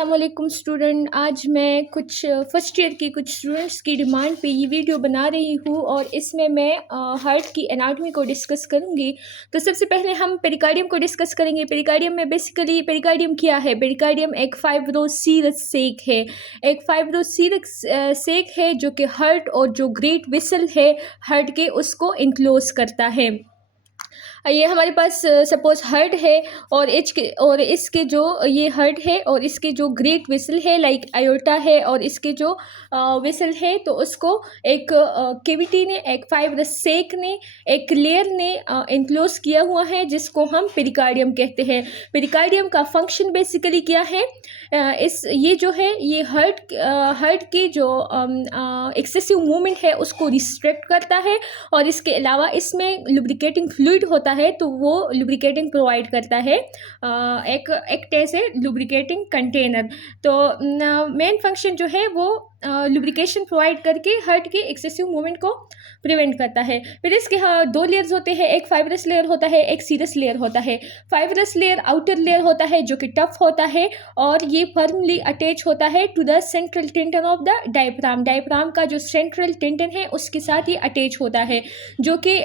अस्सलामुअलैकुम स्टूडेंट। आज मैं कुछ फर्स्ट ईयर की कुछ स्टूडेंट्स की डिमांड पे ये वीडियो बना रही हूँ और इसमें मैं हार्ट की एनाटॉमी को डिस्कस करूँगी। तो सबसे पहले हम पेरिकार्डियम को डिस्कस करेंगे। पेरिकार्डियम में बेसिकली पेरिकार्डियम क्या है? पेरिकार्डियम एक फाइब्रोसीरस सेक है। एक फाइब्रोसीरस सेक है जो कि हार्ट और जो ग्रेट वेसल है हार्ट के उसको इनक्लोज करता है। ये हमारे पास सपोज हार्ट है और इसके जो ये हार्ट है और इसके जो ग्रेट वेसल है लाइक आयोर्टा है और इसके जो वेसल है तो उसको एक केविटी ने, एक फाइब्रस सेक ने, एक लेयर ने इनक्लोज किया हुआ है जिसको हम पेरिकार्डियम कहते हैं। पेरिकार्डियम का फंक्शन बेसिकली क्या है? ये जो है ये हार्ट की जो एक्सेसिव मूवमेंट है उसको रिस्ट्रिक्ट करता है और इसके अलावा इसमें लुब्रिकेटिंग फ्लूइड होता है तो वो लुब्रिकेटिंग प्रोवाइड करता है, एक act as a lubricating container. तो मेन फंक्शन जो है वो लुब्रिकेशन प्रोवाइड करके हार्ट के एक्सेसिव मूवमेंट को प्रिवेंट करता है। फिर इसके दो लेयर्स होते हैं, एक फाइब्रस लेयर होता है, एक सीरस लेयर होता है। फाइब्रस लेयर आउटर लेयर होता है जो कि टफ होता है और ये फर्मली अटैच होता है to the central tendon of the diaphragm. Diaphragm का जो सेंट्रल टेंडन है उसके साथ ये अटैच होता है जो कि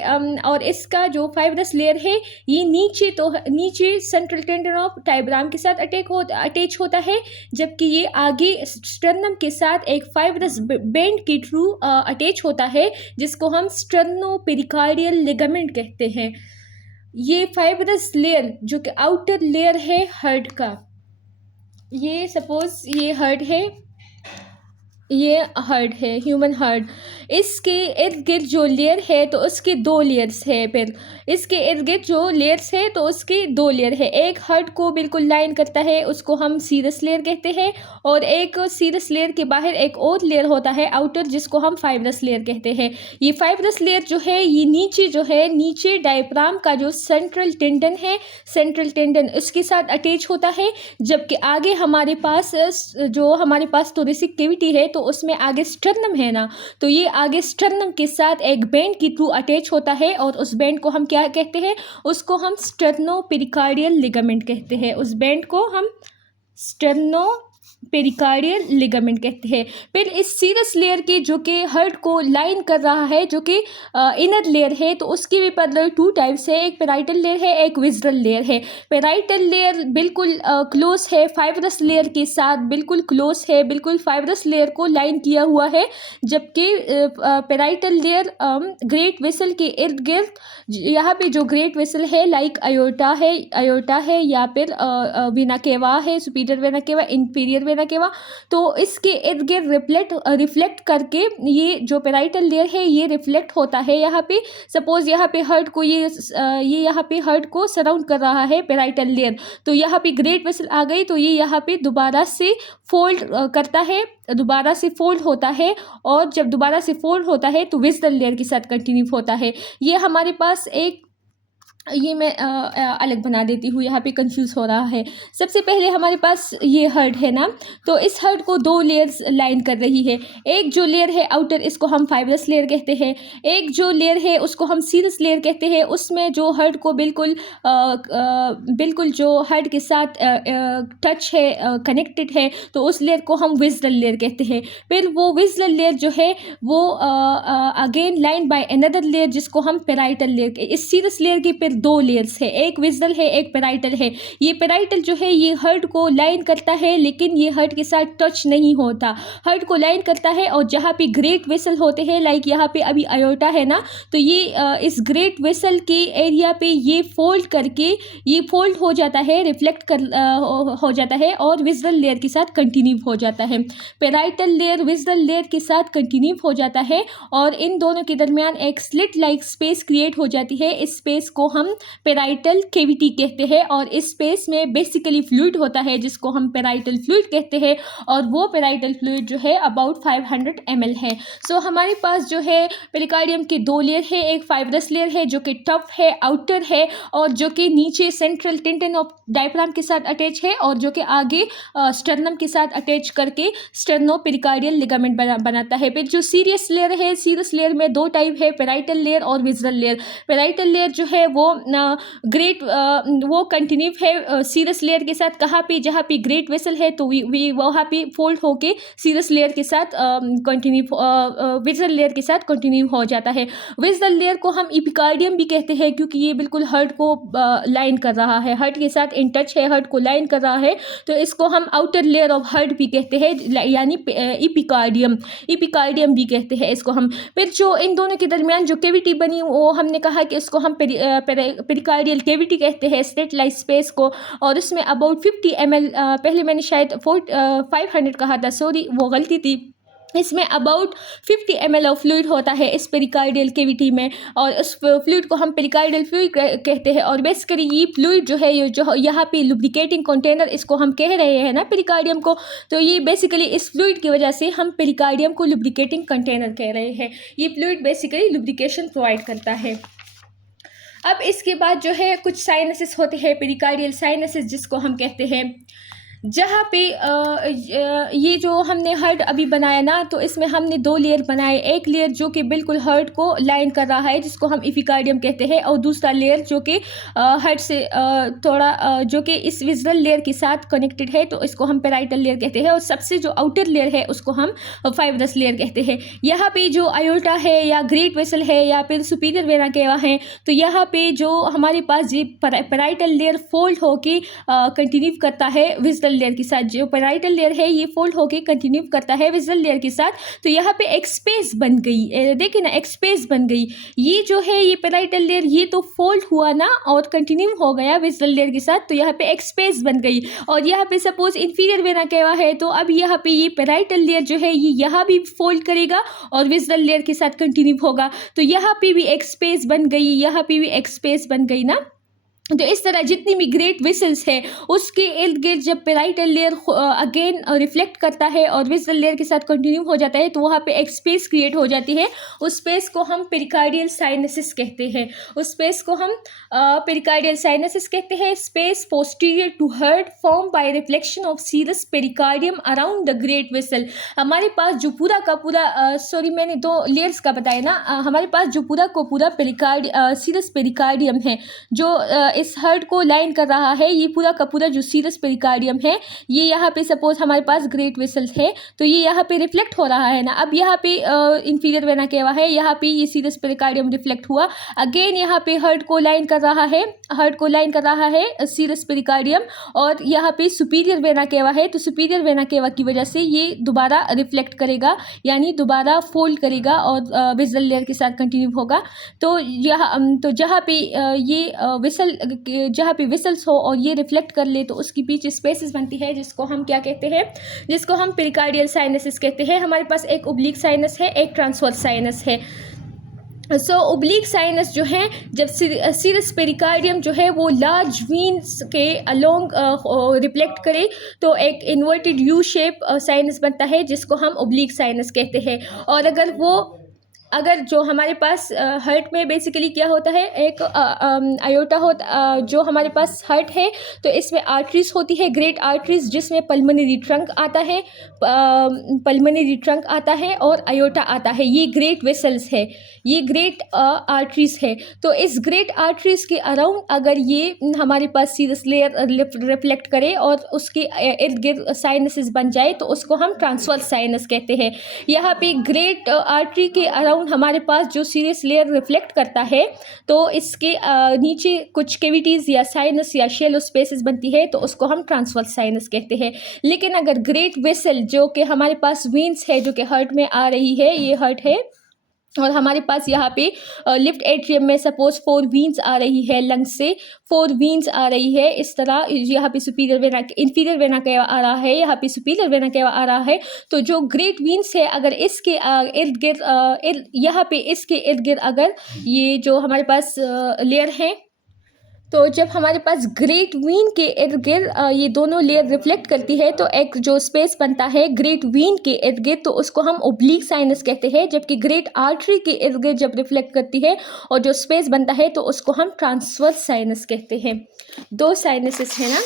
और इसका जो फाइब्रस लेयर है ये नीचे सेंट्रल टेंडन ऑफ डायफ्राम के साथ अटैच होता है, जबकि ये आगे स्टर्नम के साथ एक फाइब्रस बैंड के थ्रू अटैच होता है जिसको हम स्टर्नोपेरिकार्डियल लिगामेंट कहते हैं। ये फाइब्रस लेयर जो कि आउटर लेयर है हार्ट का, ये सपोज ये हार्ट है, ये हार्ट है, ह्यूमन हार्ट। इसके इर्द गिर्द जो लेयर है तो उसके दो लेयर्स है। फिर इसके इर्द गिर्द जो लेयर्स है तो उसके दो लेयर है। एक हार्ट को बिल्कुल लाइन करता है उसको हम सीरस लेयर कहते हैं और एक सीरस लेयर के बाहर एक और लेयर होता है आउटर जिसको हम फाइब्रस लेयर कहते हैं। ये फाइब्रस लेयर जो है ये नीचे डायफ्राम का जो सेंट्रल टेंडन है, सेंट्रल टेंडन उसके साथ अटैच होता है, जबकि आगे हमारे पास थोरेसिक कैविटी है तो उसमें आगे स्टर्नम है ना, तो ये आगे स्टर्नम के साथ एक बैंड के थ्रू अटैच होता है और उस बैंड को हम क्या कहते हैं? उसको हम स्टर्नोपेरिकार्डियल लिगामेंट कहते हैं। उस बैंड को हम स्टर्नोपेरिकार्डियल लिगामेंट कहते हैं। फिर इस सीरस लेयर के जो कि हार्ट को लाइन कर रहा है जो कि इनर लेयर है तो उसकी भी पैरेलल टू टाइप्स है, एक पेराइटल लेयर है, एक विज़रल लेयर है। पेराइटल लेयर बिल्कुल क्लोज है फाइब्रस लेयर के साथ, बिल्कुल क्लोज है, बिल्कुल फाइब्रस लेयर को लाइन किया हुआ है, जबकि पेराइटल लेयर ग्रेट वेसल के इर्द गिर्द यहाँ पे जो ग्रेट वेसल है लाइक आयोर्टा है या फिर वेना केवा है, superior vena cava, inferior vena cava, तो इसके इर्द गिर्द रिफ्लेक्ट करके ये जो पेराइटल लेयर है ये रिफ्लेक्ट होता है। यहाँ पे सपोज यहाँ पे हार्ट को ये यहाँ पे हार्ट को सराउंड कर रहा है पेराइटल लेयर, तो यहाँ पे ग्रेट वेसल आ गई तो ये यहाँ पे दोबारा से फोल्ड करता है, दोबारा से फोल्ड होता है और जब दोबारा से फोल्ड होता है तो विज़रल लेयर के साथ कंटिन्यू होता है। ये हमारे पास ये मैं अलग बना देती हूँ, यहाँ पे कंफ्यूज हो रहा है। सबसे पहले हमारे पास ये हार्ट है ना, तो इस हार्ट को दो लेयर्स लाइन कर रही है। एक जो लेयर है आउटर इसको हम फाइब्रस लेयर कहते हैं, एक जो लेयर है उसको हम सीरस लेयर कहते हैं। उसमें जो हार्ट को बिल्कुल जो हार्ट के साथ टच है, कनेक्टेड है, तो उस लेयर को हम विज़रल लेयर कहते हैं। फिर वो विज़रल लेयर जो है वो again line by another layer जिसको हम पेराइटल लेयर। इस सीरस लेयर की फिर दो लेयर्स है, एक विज़रल है, एक पेराइटल है। ये पेराइटल जो है ये हार्ट को लाइन करता है लेकिन ये हार्ट के साथ टच नहीं होता, हार्ट को लाइन करता है और जहाँ पे ग्रेट वेसल होते हैं लाइक यहाँ पे अभी आयोर्टा है ना, तो ये इस ग्रेट वेसल के एरिया पे ये फोल्ड करके ये फोल्ड हो जाता है, रिफ्लेक्ट हो जाता है और विज़रल लेयर के साथ कंटिन्यू हो जाता है। पेराइटल लेयर विज़रल लेयर के साथ कंटिन्यू हो जाता है और इन दोनों के दरमियान एक स्लिट लाइक स्पेस क्रिएट हो जाती है। इस स्पेस को हम पेराइटल कैविटी कहते हैं और इस स्पेस में बेसिकली फ्लूइड होता है जिसको हम पेराइटल फ्लूइड कहते हैं और वो पेराइटल फ्लूइड जो है अबाउट 500 ml है। सो हमारे पास जो है पेरिकार्डियम के दो लेयर है, एक फाइब्रस लेयर है जो कि टफ है, आउटर है और जो कि नीचे सेंट्रल टेंडन ऑफ डायफ्राम के साथ अटैच है और जो कि आगे स्टर्नम के साथ अटैच करके स्टर्नोपेरिकार्डियल लिगामेंट बनाता है। फिर जो सीरस लेयर है, सीरस लेयर में दो टाइप है, पेराइटल लेयर और विज़रल लेयर। पेराइटल लेयर जो है वो ग्रेट वो कंटिन्यू है सीरस लेयर के साथ कहाँ पे, जहाँ पे ग्रेट वेसल है तो वहाँ पे फोल्ड होके सीरस लेयर के साथ कंटिन्यू वेसल लेयर के साथ कंटिन्यू हो जाता है। वेसल लेयर को हम इपिकार्डियम भी कहते हैं क्योंकि ये बिल्कुल हार्ट को लाइन कर रहा है, हार्ट के साथ इन टच है, हार्ट को लाइन कर रहा है, तो इसको हम आउटर लेयर ऑफ हार्ट भी कहते हैं, यानी इपिकार्डियम भी कहते हैं इसको हम। फिर जो इन दोनों के दरमियान जो कैविटी बनी वो हमने कहा कि इसको हम पेरिकार्डियल कैविटी कहते हैं, स्लिट लाइक स्पेस को, और उसमें अबाउट 50 ml, पहले मैंने शायद 500 कहा था, सॉरी वो गलती थी, इसमें अबाउट 50 ml ऑफ फ्लूइड होता है इस पेरिकार्डियल कैविटी में, और उस फ्लूइड को हम पेरिकार्डियल फ्लूइड कहते हैं। और बेसिकली ये फ्लूइड जो है, ये जो यहाँ पे लुब्रिकेटिंग कंटेनर इसको हम कह रहे हैं ना पेरिकार्डियम को, तो ये बेसिकली इस फ्लूइड की वजह से हम पेरिकार्डियम को लुब्रिकेटिंग कंटेनर कह रहे हैं। ये फ्लूइड बेसिकली लुब्रिकेशन प्रोवाइड करता है। अब इसके बाद जो है कुछ साइनसेस होते हैं, पेरिकार्डियल साइनसेस जिसको हम कहते हैं, जहाँ पे ये जो हमने हार्ट अभी बनाया ना, तो इसमें हमने 2 लेयर बनाए, एक लेयर जो कि बिल्कुल हार्ट को लाइन कर रहा है जिसको हम इपिकार्डियम कहते हैं, और दूसरा लेयर जो कि हार्ट से थोड़ा जो कि इस विज़ुअल लेयर के साथ कनेक्टेड है, तो इसको हम पेराइटल लेयर कहते हैं, और सबसे जो आउटर लेयर है उसको हम फाइब्रस लेयर कहते हैं। यहाँ पे जो आयोटा है या ग्रेट वेसल है या फिर सुपीरियर वेना केवा है, तो यहाँ पे जो हमारे पास ये पेराइटल लेयर फोल्ड होके कंटिन्यू करता है विज़ुअल लेयर के साथ, जो पेराइटल लेयर है ये फोल्ड होके कंटिन्यू करता है विज़ुअल लेयर के साथ, तो यहाँ पे एक स्पेस बन गई, देखिए ना एक स्पेस बन गई। ये जो है ये पेराइटल लेयर ये तो फोल्ड हुआ ना और कंटिन्यू हो गया विज़ुअल लेयर के साथ, तो यहाँ पे एक स्पेस बन गई। और यहाँ पे सपोज इंफीरियर वेना केवा है, तो अब यहाँ पे ये पेराइटल लेयर जो है ये यहाँ भी फोल्ड करेगा और विज़ुअल लेयर के साथ कंटिन्यू होगा, तो यहाँ पे भी एक स्पेस बन गई, यहाँ पे भी एक स्पेस बन गई ना। तो इस तरह जितनी भी ग्रेट वेसल्स है उसके इर्द गिर्द जब पेराइटल लेयर अगेन रिफ्लेक्ट करता है और विज़ुअल लेयर के साथ कंटिन्यू हो जाता है, तो वहाँ पे एक स्पेस क्रिएट हो जाती है। उस स्पेस को हम पेरिकार्डियल साइनसिस कहते हैं, उस स्पेस को हम पेरिकार्डियल साइनसिस कहते हैं। Space posterior to heart form by reflection of serous pericardium around the great vessel. हमारे पास जो पूरा का पूरा सॉरी मैंने 2 लेयर्स का बताया ना, हमारे पास जो पूरा को पूरा सीरस पेरिकार्डियम है जो इस हार्ट को लाइन कर रहा है, ये पूरा का पूरा जो सीरस पेरिकार्डियम है, ये यहाँ पे सपोज हमारे पास ग्रेट वेसल्स है, तो ये यहाँ पे रिफ्लेक्ट हो रहा है ना। अब यहाँ पे इंफीरियर वेना केवा है, यहाँ पे ये सीरस पेरिकार्डियम रिफ्लेक्ट हुआ, अगेन यहाँ पे हार्ट को लाइन कर रहा है, हार्ट को लाइन कर रहा है सीरस पेरिकार्डियम, और यहाँ पे सुपीरियर वेना केवा है, तो सुपीरियर वेना केवा की वजह से ये दोबारा रिफ्लेक्ट करेगा, यानी दोबारा फोल्ड करेगा और विज़ुअल लेयर के साथ कंटिन्यू होगा। तो जहाँ पे ये विसल जहाँ पे विसल्स हो और ये रिफ्लेक्ट कर ले, तो उसके बीच स्पेसेस बनती है जिसको हम क्या कहते हैं, जिसको हम पेरिकार्डियल साइनसिस कहते हैं। हमारे पास एक ओब्लिक साइनस है, एक ट्रांसवर्स साइनस है। सो ओब्लिक साइनस जो है, जब सीरस पेरिकार्डियम जो है वो लार्ज वीन्स के अलोंग रिफ्लेक्ट करे, तो एक इन्वर्टेड यू शेप साइनस बनता है जिसको हम ओब्लिक साइनस कहते हैं। और अगर जो हमारे पास हार्ट में बेसिकली क्या होता है, एक आयोटा होता, जो हमारे पास हार्ट है तो इसमें आर्टरीज होती है, ग्रेट आर्टरीज, जिसमें पल्मोनरी ट्रंक आता है, और आयोटा आता है। ये ग्रेट वेसल्स है, ये ग्रेट आर्टरीज है। तो इस ग्रेट आर्टरीज के अराउंड अगर ये हमारे पास सीरस लेयर रिफ्लेक्ट करे और उसके इर्द गिर्द साइनसेस बन जाए, तो उसको हम ट्रांसवर्स साइनस कहते हैं। यहाँ पे ग्रेट आर्टरी के अराउंड हमारे पास जो सीरस लेयर रिफ्लेक्ट करता है, तो इसके नीचे कुछ कैविटीज़ या साइनस या शेलो स्पेसेस बनती है, तो उसको हम ट्रांसवर्स साइनस कहते हैं। लेकिन अगर ग्रेट वेसल जो कि हमारे पास वेन्स है जो कि हार्ट में आ रही है, ये हार्ट है और हमारे पास यहाँ पे लिफ्ट एट्रियम में सपोज 4 वीन्स आ रही है, लंग्स से 4 वीन्स आ रही है, इस तरह यहाँ पे superior vena inferior vena cava आ रहा है, यहाँ पे सुपीरियर वेना केवा आ रहा है। तो जो ग्रेट वीन्स है अगर इसके इर्द गिर्द यहाँ पे इसके इर्द गिर्द अगर ये जो हमारे पास लेयर है, तो जब हमारे पास ग्रेट वीन के इर्द गिर्द ये दोनों लेयर रिफ्लेक्ट करती है, तो एक जो स्पेस बनता है ग्रेट वीन के इर्द गिर्द, तो उसको हम ओब्लिक साइनस कहते हैं। जबकि ग्रेट आर्टरी के इर्द गिर्द जब रिफ्लेक्ट करती है और जो स्पेस बनता है, तो उसको हम ट्रांसवर्स साइनस कहते हैं। 2 साइनसेस है ना।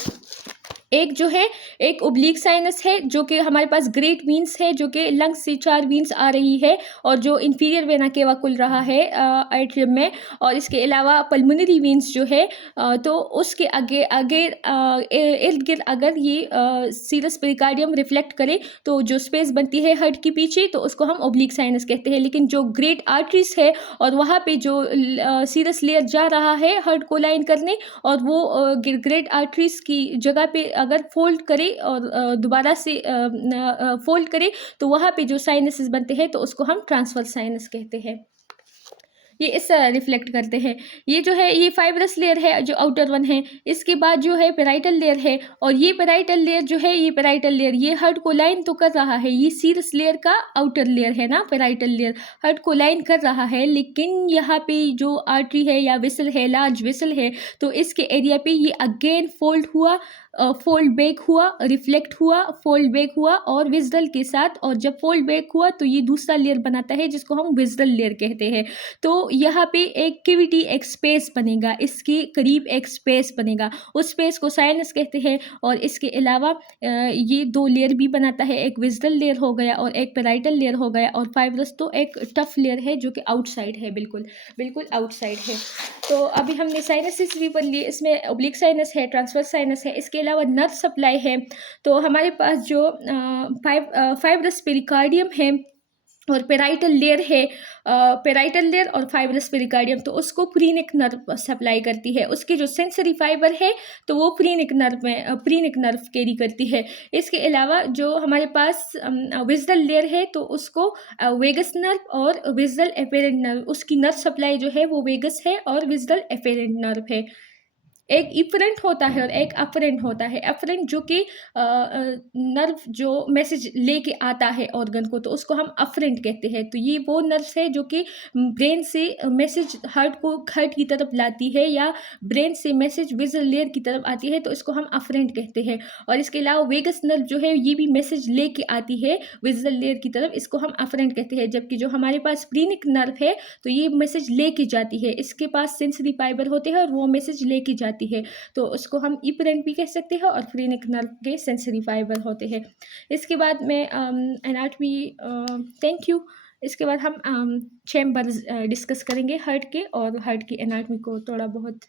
एक जो है एक ओब्लीक साइनस है जो कि हमारे पास ग्रेट वीन्स है जो कि लंग्स से 4 वीन्स आ रही है और जो इंफीरियर वेना केवा खुल रहा है एट्रियम में। और इसके अलावा पल्मोनरी वीन्स जो है तो उसके आगे आगे इर्द गिर्द अगर ये सीरस पेरिकार्डियम रिफ्लेक्ट करे तो जो स्पेस बनती है हार्ट के पीछे तो उसको हम ओब्लीक साइनस कहते हैं। लेकिन जो ग्रेट आर्टरीज है और वहाँ पे जो सीरस लेयर जा रहा है हार्ट को लाइन करने और वो ग्रेट आर्टरीज की जगह पे अगर फोल्ड करे और दोबारा से फोल्ड करे तो वहाँ पे जो साइनसेस बनते हैं तो उसको हम ट्रांसवर्स साइनस कहते हैं। ये इस तरह रिफ्लेक्ट करते हैं। ये जो है ये फाइब्रस लेयर है जो आउटर वन है। इसके बाद जो है पेराइटल लेयर है और ये पेराइटल लेयर जो है ये पेराइटल लेयर ये हार्ट को लाइन तो कर रहा है। ये सीरस लेयर का आउटर लेयर है ना, पेराइटल लेयर हार्ट को लाइन कर रहा है। लेकिन यहाँ पे जो आर्टरी है या वेसल है, लार्ज वेसल है, तो इसके एरिया पे ये अगेन फोल्ड हुआ, फोल्ड बैक हुआ, रिफ्लेक्ट हुआ, फोल्ड बैक हुआ और विजडल के साथ। और जब फोल्ड बैक हुआ तो ये दूसरा लेयर बनाता है जिसको हम विजडल लेयर कहते हैं। तो यहाँ पे एक कैविटी, एक स्पेस बनेगा, इसके करीब एक स्पेस बनेगा, उस स्पेस को साइनस कहते हैं। और इसके अलावा ये 2 लेयर भी बनाता है, एक विजडल लेयर हो गया और एक पेराइटल लेयर हो गया। और फाइब्रस तो एक टफ लेयर है जो कि आउटसाइड है, बिल्कुल बिल्कुल आउटसाइड है। तो अभी हमने साइनसिस भी पढ़ लिए, इसमें ओब्लिक साइनस है, ट्रांसवर्स साइनस है, इसके अलावा नर्व सप्लाई है। तो हमारे पास जो फाइब्रस पेरिकार्डियम है और पेराइटल लेयर है, पेराइटल लेयर और फाइब्रस पेरिकार्डियम, तो उसको फ्रीनिक नर्व सप्लाई करती है। उसकी जो सेंसरी फाइबर है तो वो फ्रीनिक नर्व कैरी करती है। इसके अलावा जो हमारे पास विजडल लेयर है तो उसको वेगस नर्व और विजडल एफेरेंट नर्व, उसकी नर्व सप्लाई जो है वो वेगस है और विजडल एफेरेंट नर्व है। एक इफरेंट होता है और एक अफरेंट होता है। अफरेंट जो कि नर्व जो मैसेज लेके आता है ऑर्गन को तो उसको हम अफरेंट कहते हैं। तो ये वो नर्व्स है जो कि ब्रेन से मैसेज हार्ट की तरफ लाती है या ब्रेन से मैसेज विजुअल लेयर की तरफ आती है तो इसको हम अफरेंट कहते हैं। और इसके अलावा वेगस नर्व जो है ये भी मैसेज लेके आती है विजुअल लेयर की तरफ, इसको हम अफरेंट कहते हैं। जबकि जो हमारे पास स्प्रीनिक नर्व है तो ये मैसेज लेके जाती है, इसके पास सेंसरी फाइबर होते हैं और वो मैसेज लेके जाती है, तो उसको हम इपरेंट भी कह सकते हैं और फ्रीनिक नर्व के सेंसरी फाइबर होते हैं। इसके बाद में एनाटॉमी, थैंक यू। इसके बाद हम चैम्बर्स डिस्कस करेंगे हार्ट के और हार्ट की एनाटॉमी को थोड़ा बहुत।